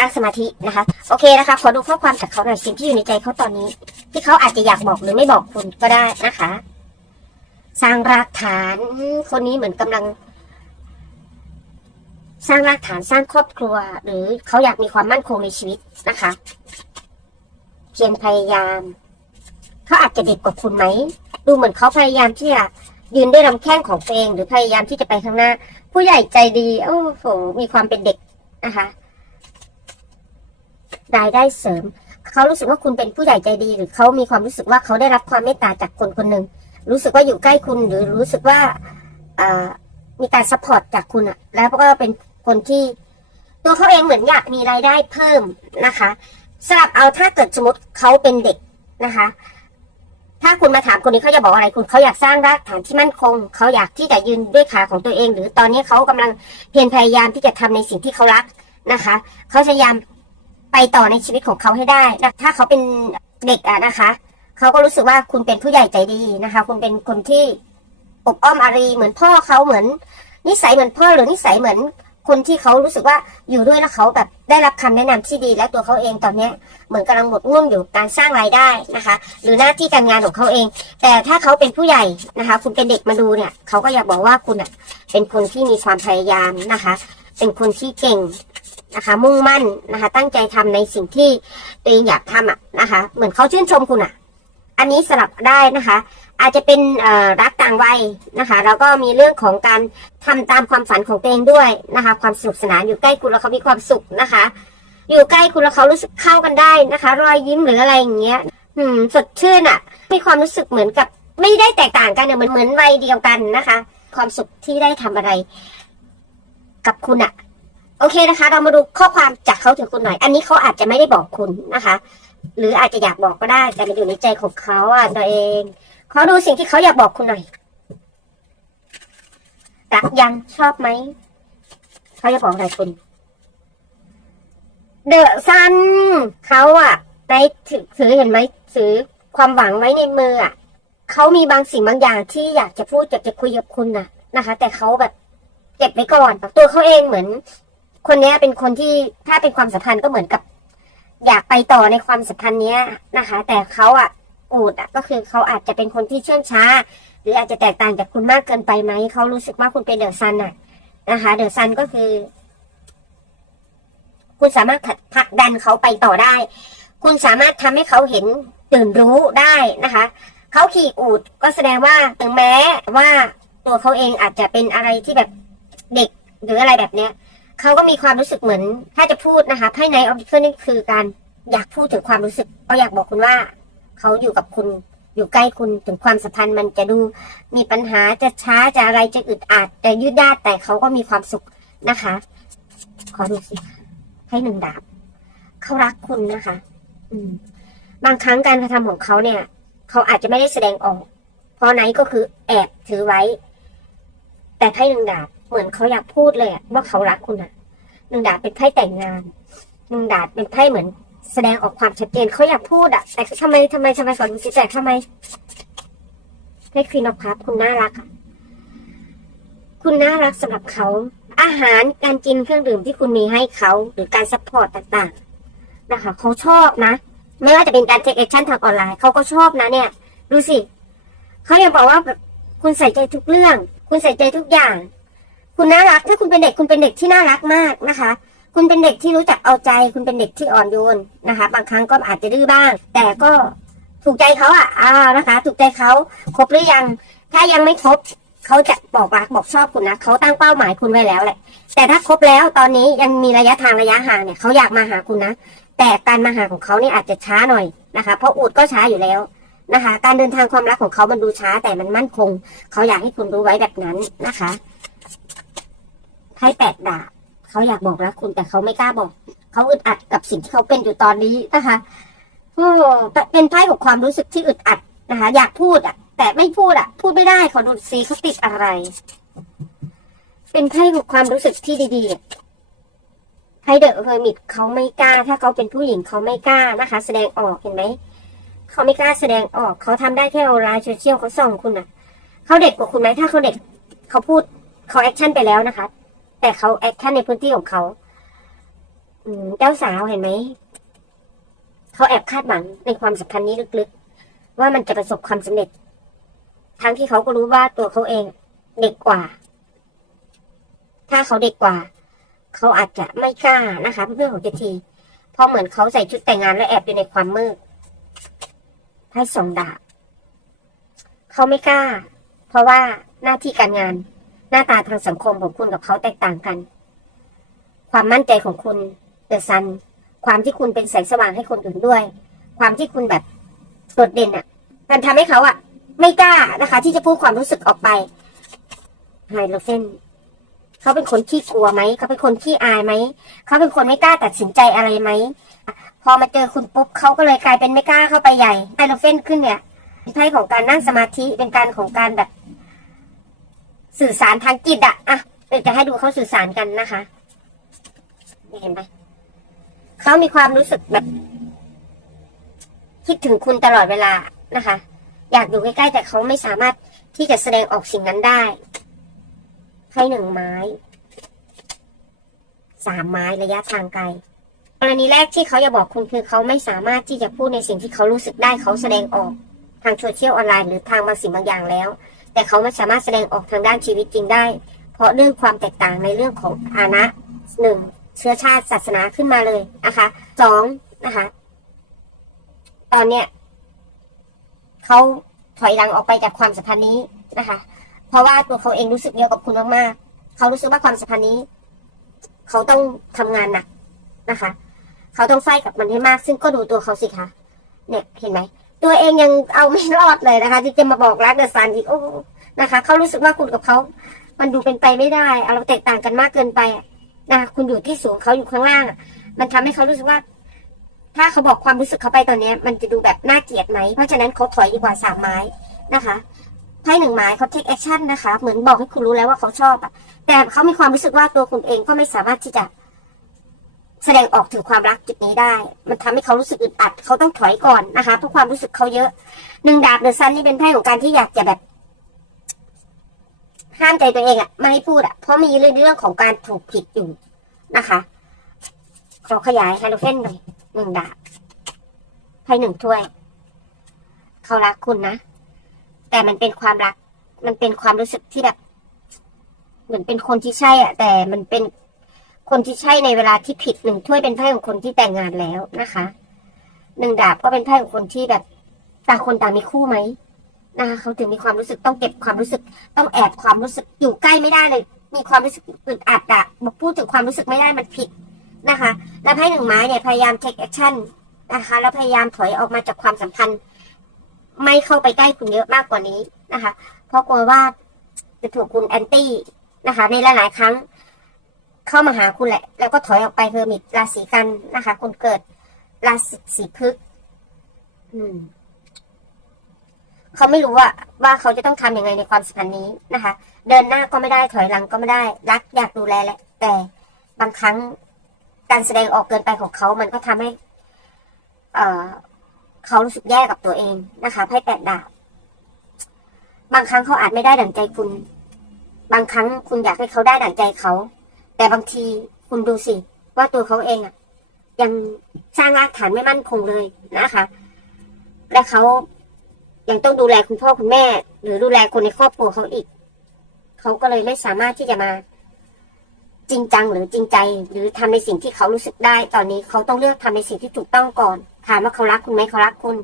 ตั้งสมาธินะคะ โอเคนะคะ ขอดูข้อความจากเขาหน่อยสิ่งที่อยู่ในใจเขาตอนนี้ ที่เขาอาจจะอยากบอกหรือไม่บอกคุณก็ได้นะคะ สร้างรากฐาน คนนี้เหมือนกำลัง สร้างรากฐานสร้างครอบครัว หรือเขาอยากมีความมั่นคงในชีวิตนะคะ เพียรพยายามเขาอาจจะเด็กกว่าคุณไหมดูเหมือนเขาพยายามที่จะยืนด้วยลำแข้งของตัวเอง หรือพยายามที่จะไปข้างหน้า ผู้ใหญ่ใจดี โอ้โหมีความเป็นเด็กนะคะ รายได้เสริม เขารู้สึกว่าคุณเป็นผู้ใหญ่ใจดี หรือเขามีความรู้สึกว่าเขาได้รับความเมตตาจากคนคนหนึ่งรู้สึกว่าอยู่ใกล้คุณหรือรู้สึกว่าอ่อมีการซัพพอร์ตจากคุณอะแล้วก็เป็นคนที่ ตัวเขาเองเหมือนอยากมีรายได้เพิ่มนะคะสลับเอาถ้าเกิดสมมติเขาเป็นเด็กนะคะ ถ้าคุณมาถามคนนี้เขาจะบอกอะไรคุณเขาอยากสร้างรากฐานที่มั่นคง เขาอยากที่จะยืนด้วยขาของตัวเอง หรือตอนนี้เขากำลังเพียรพยายามที่จะทำในสิ่งที่เขารักนะคะ เขาพยายาม ไปต่อในชีวิตของเขาให้ได้นะถ้าเขาเป็นเด็กอะนะคะ เขาก็รู้สึกว่าคุณเป็นผู้ใหญ่ใจดีนะคะ คุณเป็นคนที่อบอ้อมอารีเหมือนพ่อเขาเหมือน นิสัยเหมือนพ่อหรือนิสัยเหมือนคนที่เขารู้สึกว่าอยู่ด้วยแล้วเขาแบบได้รับคำแนะนำที่ดีและตัวเขาเองตอนเนี้ยเหมือนกำลังหมดง่วงอยู่การสร้างรายได้นะคะ หรือหน้าที่การงานของเขาเอง แต่ถ้าเขาเป็นผู้ใหญ่นะคะ คุณเป็นเด็กมาดูเนี่ยเขาก็อยากบอกว่าคุณอะเป็นคนที่มีความพยายามนะคะ เป็นคนที่เก่ง นะคะ มุ่งมั่นนะคะ ตั้งใจทำในสิ่งที่ตัวเองอยากทำอะนะคะ เหมือนเขาชื่นชมคุณอะ อันนี้สลับได้นะคะ อาจจะเป็นรักต่างวัยนะคะ แล้วก็มีเรื่องของการทำตามความฝันของตัวเองด้วยนะคะ ความสนุกสนานอยู่ใกล้คุณแล้วเขามีความสุขนะคะ อยู่ใกล้คุณแล้วเขารู้สึกเข้ากันได้นะคะ รอยยิ้มหรืออะไรอย่างเงี้ยอืมสดชื่นอะ มีความรู้สึกเหมือนกับไม่ได้แตกต่างกันเนี่ยเหมือนเหมือนวัยเดียวกันนะคะ ความสุขที่ได้ทำอะไร กับคุณอะ โอเคนะคะ เรามาดูข้อความจากเขาถึงคุณหน่อย อันนี้เขาอาจจะไม่ได้บอกคุณนะคะ หรืออาจจะอยากบอกก็ได้ แต่มันอยู่ในใจของเขาอะตัวเองเขาดูสิ่งที่เขาอยากบอกคุณหน่อยรักยังชอบไหมเขาจะบอกอะไรคุณ เดอะซันเขาอะในถือถือเห็นไหมถือความหวังไว้ในมืออะเขามีบางสิ่งบางอย่างที่อยากจะพูดอยากจะคุยกับคุณน่ะนะคะ แต่เขาแบบเก็บไว้ก่อนตัวเขาเองเหมือน คนนี้เป็นคนที่ถ้าเป็นความสัมพันธ์ก็เหมือนกับ อยากไปต่อในความสัมพันธ์เนี้ยนะคะ แต่เขาอะอูดอะก็คือเขาอาจจะเป็นคนที่เชื่องช้า หรืออาจจะแตกต่างจากคุณมากเกินไปไหมเขารู้สึกว่าคุณเป็นเดอะซันอะนะคะ เดอะซันก็คือ คุณสามารถผลักดันเขาไปต่อได้ คุณสามารถทำให้เขาเห็นตื่นรู้ได้นะคะเขาขี่อูดก็แสดงว่าถึงแม้ว่าตัวเขาเองอาจจะเป็นอะไรที่แบบเด็กหรืออะไรแบบเนี้ย เขาก็มีความรู้สึกเหมือน ถ้าจะพูดนะคะไพ่ในออฟเฟิศนี่คือการอยากพูดถึงความรู้สึกเขาอยากบอกคุณว่า เขาอยู่กับคุณอยู่ใกล้คุณถึงความสัมพันธ์มันจะดูมีปัญหาจะช้าจะอะไรจะอึดอัดจะยืดยาดแต่เขาก็มีความสุขนะคะ ขอดูสิให้หนึ่งดาบเขารักคุณนะคะ อืม บางครั้งการกระทำของเขาเนี่ย เขาอาจจะไม่ได้แสดงออก เพราะไหนก็คือแอบถือไว้ แต่ไพ่หนึ่งดาบ เหมือนเขาอยากพูดเลยว่าเขารักคุณอะหนึ่งดาบเป็นไพ่แต่งงานหนึ่งดาบเป็นไพ่เหมือน แสดงออกความชัดเจนเขาอยากพูดอะแต่ทำไมทำไมทำไมสอนดูสิแต่ทำไมให้ควีนอพับคุณน่ารักอะคุณน่ารักสำหรับเขาอาหารการกินเครื่องดื่มที่คุณมีให้เขาหรือการซัพพอร์ตต่างๆนะคะเขาชอบนะ ไม่ว่าจะเป็นการเทคแอคชั่นทางออนไลน์เขาก็ชอบนะเนี่ย ดูสิเขายังบอกว่าคุณใส่ใจทุกเรื่อง คุณใส่ใจทุกอย่าง คุณน่ารัก ถ้าคุณเป็นเด็กคุณเป็นเด็กที่น่ารักมากนะคะ คุณเป็นเด็กที่รู้จักเอาใจ คุณเป็นเด็กที่อ่อนโยนนะคะ บางครั้งก็อาจจะดื้อบ้าง แต่ก็ถูกใจเขาอะอ่านะคะ ถูกใจเขาครบหรือยัง ถ้ายังไม่ครบเขาจะบอกรักบอกชอบคุณนะเขาตั้งเป้าหมายคุณไว้แล้วแหละ แต่ถ้าครบแล้วตอนนี้ยังมีระยะทางระยะห่างเนี่ยเขาอยากมาหาคุณนะ แต่การมาหาของเขาเนี่ยอาจจะช้าหน่อยนะคะ เพราะอูดก็ช้าอยู่แล้วนะคะ การเดินทางความรักของเขามันดูช้าแต่มันมั่นคง เขาอยากให้คุณรู้ไว้แบบนั้นนะคะ ไพ่แปดดาบเขาอยากบอกรักคุณแต่เขาไม่กล้าบอก เขาอึดอัดกับสิ่งที่เขาเป็นอยู่ตอนนี้นะคะโอ้เป็นไพ่ของความรู้สึกที่อึดอัดนะคะ อยากพูดอะ แต่ไม่พูดอะ พูดไม่ได้เขาดูซีเขาติดอะไร เป็นไพ่ของความรู้สึกที่ดีๆไพ่เดอะเฮอร์มิตเขาไม่กล้า ถ้าเขาเป็นผู้หญิงเขาไม่กล้านะคะ แสดงออกเห็นไหมเขาไม่กล้าแสดงออกเขาทำได้แค่ออนไลน์โซเชียลเขาส่องคุณอะเขาเด็กกว่าคุณไหมถ้าเขาเด็กเขาพูดเขาแอคชั่นไปแล้วนะคะ แต่เขาแอคชั่นในพื้นที่ของเขาเจ้าสาวเห็นไหม เขาแอบคาดหวังในความสัมพันธ์นี้ลึกๆ ว่ามันจะประสบความสำเร็จ ทั้งที่เขาก็รู้ว่าตัวเขาเองเด็กกว่า ถ้าเขาเด็กกว่า เขาอาจจะไม่กล้านะคะเพื่อนๆของเจทีเพราะเหมือนเขาใส่ชุดแต่งงานและแอบอยู่ในความมืดไพ่สองดาบเขาไม่กล้า เพราะว่าหน้าที่การงาน หน้าตาทางสังคมของคุณกับเขาแตกต่างกัน ความมั่นใจของคุณเดอะซัน ความที่คุณเป็นแสงสว่างให้คนอื่นด้วย ความที่คุณแบบโดดเด่นอะ มันทำให้เขาอะ ไม่กล้านะคะ ที่จะพูดความรู้สึกออกไปไฮโลเฟนเขาเป็นคนขี้กลัวไหม เขาเป็นคนขี้อายไหม เขาเป็นคนไม่กล้าตัดสินใจอะไรไหม พอมาเจอคุณปุ๊บเขาก็เลยกลายเป็นไม่กล้าเข้าไปใหญ่ไฮโลเฟนขึ้นเนี่ยเป็นไพ่ของการนั่งสมาธิเป็นการของการแบบ สื่อสารทางจิตอะอะเดี๋ยวจะให้ดูเขาสื่อสารกันนะคะ เห็นไหมเขามีความรู้สึกแบบ คิดถึงคุณตลอดเวลานะคะ อยากอยู่ใกล้ๆแต่เขาไม่สามารถที่จะแสดงออกสิ่งนั้นได้ให้หนึ่งไม้สามไม้ระยะทางไกลกรณีแรกที่เขาอยากบอกคุณคือเขาไม่สามารถที่จะพูดในสิ่งที่เขารู้สึกได้เขาแสดงออกทางโซเชียลออนไลน์หรือทางบางสิ่งบางอย่างแล้ว แต่เขาไม่สามารถแสดงออกทางด้านชีวิตจริงได้ เพราะเรื่องความแตกต่างในเรื่องของอานะหนึ่งเชื้อชาติศาสนาขึ้นมาเลยนะคะสองนะคะ ตอนเนี้ยเขาถอยหลังออกไปจากความสัมพันธ์นี้นะคะ เพราะว่าตัวเขาเองรู้สึกเดียอะกับคุณมากๆเขารู้สึกว่าความสัมพันธ์นี้ เขาต้องทำงานหนักนะคะ เขาต้องไฟกับมันให้มาก ซึ่งก็ดูตัวเขาสิคะเนี่ยเห็นไหม ตัวเองยังเอาไม่รอดเลยนะคะ ที่จะมาบอกรักเดอะซันอีกโอ้นะคะเขารู้สึกว่าคุณกับเขา มันดูเป็นไปไม่ได้เราแตกต่างกันมากเกินไปนะคะคุณอยู่ที่สูงเขาอยู่ข้างล่าง มันทำให้เขารู้สึกว่า ถ้าเขาบอกความรู้สึกเขาไปตอนนี้มันจะดูแบบน่าเกลียดไหมเพราะฉะนั้นเขาถอยดีกว่าสามไม้นะคะไพ่หนึ่งไม้เขา take action นะคะ เหมือนบอกให้คุณรู้แล้วว่าเขาชอบอะแต่เขามีความรู้สึกว่าตัวคุณเองก็ไม่สามารถที่จะ แสดงออกถึงความรักจุดนี้ได้ มันทำให้เขารู้สึกอึดอัด เขาต้องถอยก่อนนะคะ เพราะความรู้สึกเขาเยอะหนึ่งดาบเดอะซันนี่เป็นไพ่ของการที่อยากจะแบบ ห้ามใจตัวเองอะไม่ให้พูดอะเพราะมีเรื่องเรื่องของการถูกผิดอยู่นะคะขอขยายไฮโดรเฟนหน่อยหนึ่งดาบไพ่หนึ่งถ้วย เขารักคุณนะ แต่มันเป็นความรัก มันเป็นความรู้สึกที่แบบ เหมือนเป็นคนที่ใช่อะแต่มันเป็น คนที่ใช่ในเวลาที่ผิดหนึ่งถ้วยเป็นไพ่ของคนที่แต่งงานแล้วนะคะหนึ่งดาบก็เป็นไพ่ของคนที่แบบต่างคนต่างมีคู่ไหมนะคะเขาถึงมีความรู้สึกต้องเก็บความรู้สึก ต้องแอบความรู้สึกอยู่ใกล้ไม่ได้เลย มีความรู้สึกอึดอัดอะบอกพูดถึงความรู้สึกไม่ได้มันผิดนะคะ แล้วไพ่หนึ่งไม้เนี่ยพยายาม take action นะคะแล้วพยายามถอยออกมาจากความสัมพันธ์ ไม่เข้าไปใกล้คุณเยอะมากกว่านี้นะคะ เพราะกลัวว่าจะถูกคุณแอนตี้นะคะ ในหลายๆครั้ง เข้ามาหาคุณแหละ แล้วก็ถอยออกไปเฮอร์มิตราศีกันนะคะ คนเกิดราศีสีพฤกษ์อืมเขาไม่รู้ว่าว่าเขาจะต้องทำยังไงในความสัมพันธ์นี้นะคะ เดินหน้าก็ไม่ได้ถอยหลังก็ไม่ได้ รักอยากดูแลแหละ แต่บางครั้งการแสดงออกเกินไปของเขา มันก็ทำให้ เออเขารู้สึกแย่กับตัวเองนะคะไพ่แปดดาบบางครั้งเขาอาจไม่ได้ดั่งใจคุณ บางครั้งคุณอยากให้เขาได้ดั่งใจเขา แต่บางทีคุณดูสิ ว่าตัวเขาเองอะ ยังสร้างรากฐานไม่มั่นคงเลยนะคะ และเขายังต้องดูแลคุณพ่อคุณแม่ หรือดูแลคนในครอบครัวเขาอีก เขาก็เลยไม่สามารถที่จะมา จริงจังหรือจริงใจ หรือทำในสิ่งที่เขารู้สึกได้ ตอนนี้เขาต้องเลือกทำในสิ่งที่ถูกต้องก่อนถามว่าเขารักคุณไหมเขารักคุณ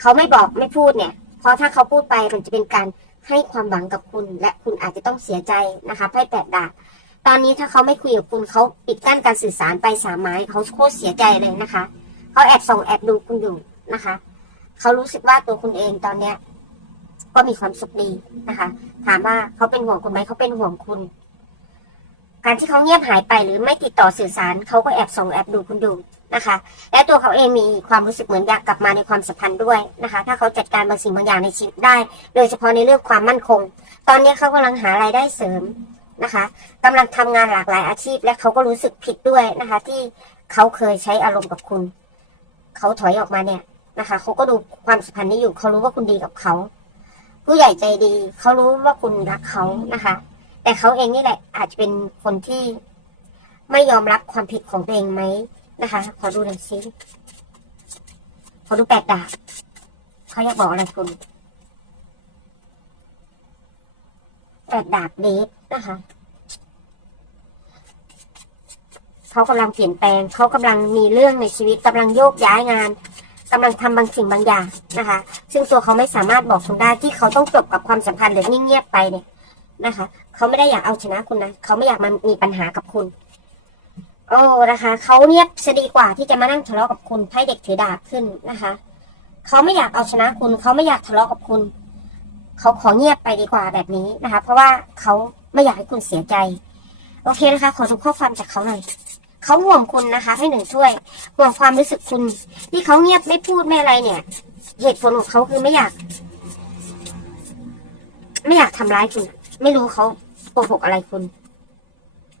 เขาไม่บอกไม่พูดเนี่ย เพราะถ้าเขาพูดไปมันจะเป็นการให้ความหวังกับคุณ และคุณอาจจะต้องเสียใจนะคะไพ่แปดดาบ ตอนนี้ถ้าเขาไม่คุยกับคุณเขาปิดกั้นการสื่อสารไปสามไม้เขาโคตรเสียใจเลยนะคะเขาแอบส่องแอบดูคุณอยู่นะคะเขารู้สึกว่าตัวคุณเองตอนเนี้ย ก็มีความสุขดีนะคะ ถามว่าเขาเป็นห่วงคุณไหมเขาเป็นห่วงคุณ การที่เขาเงียบหายไปหรือไม่ติดต่อสื่อสารเขาก็แอบส่องแอบดูคุณดูนะคะ และตัวเขาเองมีความรู้สึกเหมือนอยากกลับมาในความสัมพันธ์ด้วยนะคะ ถ้าเขาจัดการบางสิ่งบางอย่างในชีวิตได้ โดยเฉพาะในเรื่องความมั่นคง ตอนนี้เขากำลังหารายได้เสริม นะคะกำลังทำงานหลากหลายอาชีพ และเขาก็รู้สึกผิดด้วยนะคะ ที่เขาเคยใช้อารมณ์กับคุณ เขาถอยออกมาเนี่ยนะคะเขาก็ดูความสัมพันธ์นี้อยู่ เขารู้ว่าคุณดีกับเขา ผู้ใหญ่ใจดี เขารู้ว่าคุณรักเขานะคะ แต่เขาเองนี่แหละ อาจจะเป็นคนที่ไม่ยอมรับความผิดของตัวเองไหมนะคะ ขอดูหน่อยซิขอดูแปดดาบเขาอยากบอกอะไรคุณ แปดดาบเดทนะคะเขากำลังเปลี่ยนแปลง เขากำลังมีเรื่องในชีวิตกำลังโยกย้ายงานกำลังทำบางสิ่งบางอย่างนะคะ ซึ่งตัวเขาไม่สามารถบอกคุณได้ที่เขาต้องจบกับความสัมพันธ์หรือนิ่งเงียบไปเนี่ยนะคะ เขาไม่ได้อยากเอาชนะคุณนะ เขาไม่อยากมามีปัญหากับคุณโอ้นะคะ เขาเนียบจะดีกว่าที่จะมานั่งทะเลาะกับคุณให้เด็กถือดาบขึ้นนะคะ เขาไม่อยากเอาชนะคุณ เขาไม่อยากทะเลาะกับคุณ เขาขอเงียบไปดีกว่าแบบนี้นะคะ เพราะว่าเขาไม่อยากให้คุณเสียใจ โอเคนะคะ ขอดูข้อความจากเขาหน่อยเขาห่วงคุณนะคะ ให้หนึ่งช่วยห่วงความรู้สึกคุณ ที่เขาเงียบไม่พูดไม่อะไรเนี่ย เหตุผลของเขาคือไม่อยาก ไม่อยากทำร้ายคุณ ไม่รู้เขาโกหกอะไรคุณ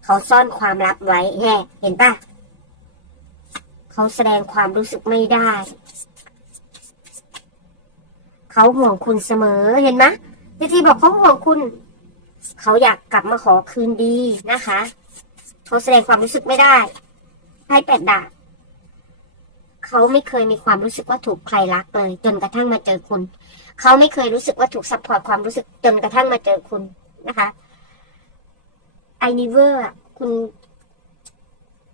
เขาซ่อนความลับไว้แฮ่เห็นปะเขาแสดงความรู้สึกไม่ได้ เขาห่วงคุณเสมอเห็นไหมทีทีบอกเขาห่วงคุณ เขาอยากกลับมาขอคืนดีนะคะเขาแสดงความรู้สึกไม่ได้ ให้แปดด่าเขาไม่เคยมีความรู้สึกว่าถูกใครรักเลย จนกระทั่งมาเจอคุณ เขาไม่เคยรู้สึกว่าถูกซัพพอร์ตความรู้สึกจนกระทั่งมาเจอคุณนะคะไอนิเวอร์คุณ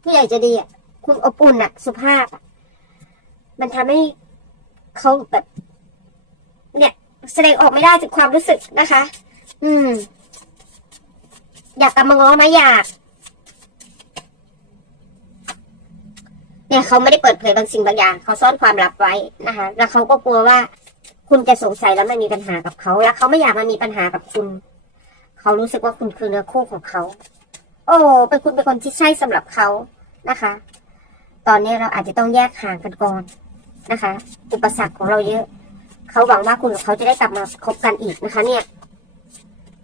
ผู้ใหญ่จะดีอะคุณอบอุ่นอะ สุภาพ มันทำให้เขาแบบ เนี่ย แสดงออกไม่ได้ถึงความรู้สึกนะคะ อืม อยากกลับมาง้อไหมอยาก เนี่ยเขาไม่ได้เปิดเผยบางสิ่งบางอย่าง เขาซ่อนความลับไว้นะคะ แล้วเขาก็กลัวว่า คุณจะสงสัยแล้วมันมีปัญหากับเขาแล้วเขาไม่อยากมามีปัญหากับคุณ เขารู้สึกว่าคุณคือเนื้อคู่ของเขา โอ้เป็นคุณเป็นคนที่ใช่สำหรับเขานะคะ ตอนนี้เราอาจจะต้องแยกห่างกันก่อนนะคะ อุปสรรคของเราเยอะ เขาหวังว่าคุณกับเขาจะได้กลับมาคบกันอีกนะคะ เนี่ย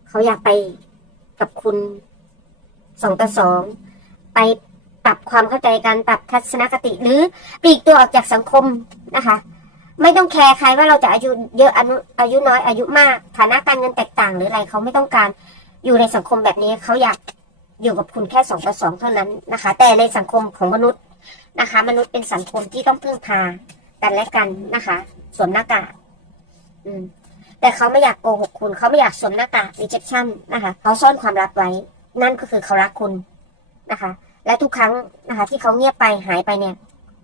เขาอยากไปกับคุณสองต่อสองไปปรับความเข้าใจกันปรับทัศนคติหรือปลีกตัวออกจากสังคมนะคะ ไม่ต้องแคร์ใครว่าเราจะอายุเยอะอายุอายุน้อยอายุมากฐานะการเงินแตกต่างหรืออะไรเขาไม่ต้องการอยู่ในสังคมแบบนี้เขาอยากอยู่กับคุณแค่สองต่อสองเท่านั้นนะคะ แต่ในสังคมของมนุษย์นะคะ มนุษย์เป็นสังคมที่ต้องพึ่งพากันและกันนะคะ สวมหน้ากาก อืม แต่เขาไม่อยากโกหกคุณ เขาไม่อยากสวมหน้ากาก rejection นะคะ เขาซ่อนความลับไว้ นั่นก็คือเขารักคุณนะคะ และทุกครั้งนะคะ ที่เขาเงียบไปหายไปเนี่ย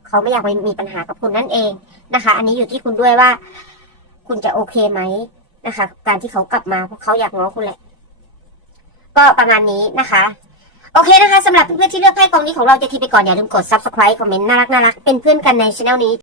เขาไม่อยากไปมีปัญหากับคุณนั่นเองนะคะ อันนี้อยู่ที่คุณด้วยว่า คุณจะโอเคไหมนะคะ การที่เขากลับมาเพราะเขาอยากง้อคุณแหละ ก็ประมาณนี้นะคะโอเคนะคะสำหรับเพื่อนๆที่เลือกไพ่กองนี้ของเราจะทีไปก่อน อย่าลืมกด subscribe คอมเมนต์น่ารักน่ารักๆเป็นเพื่อนกันในช anel นี้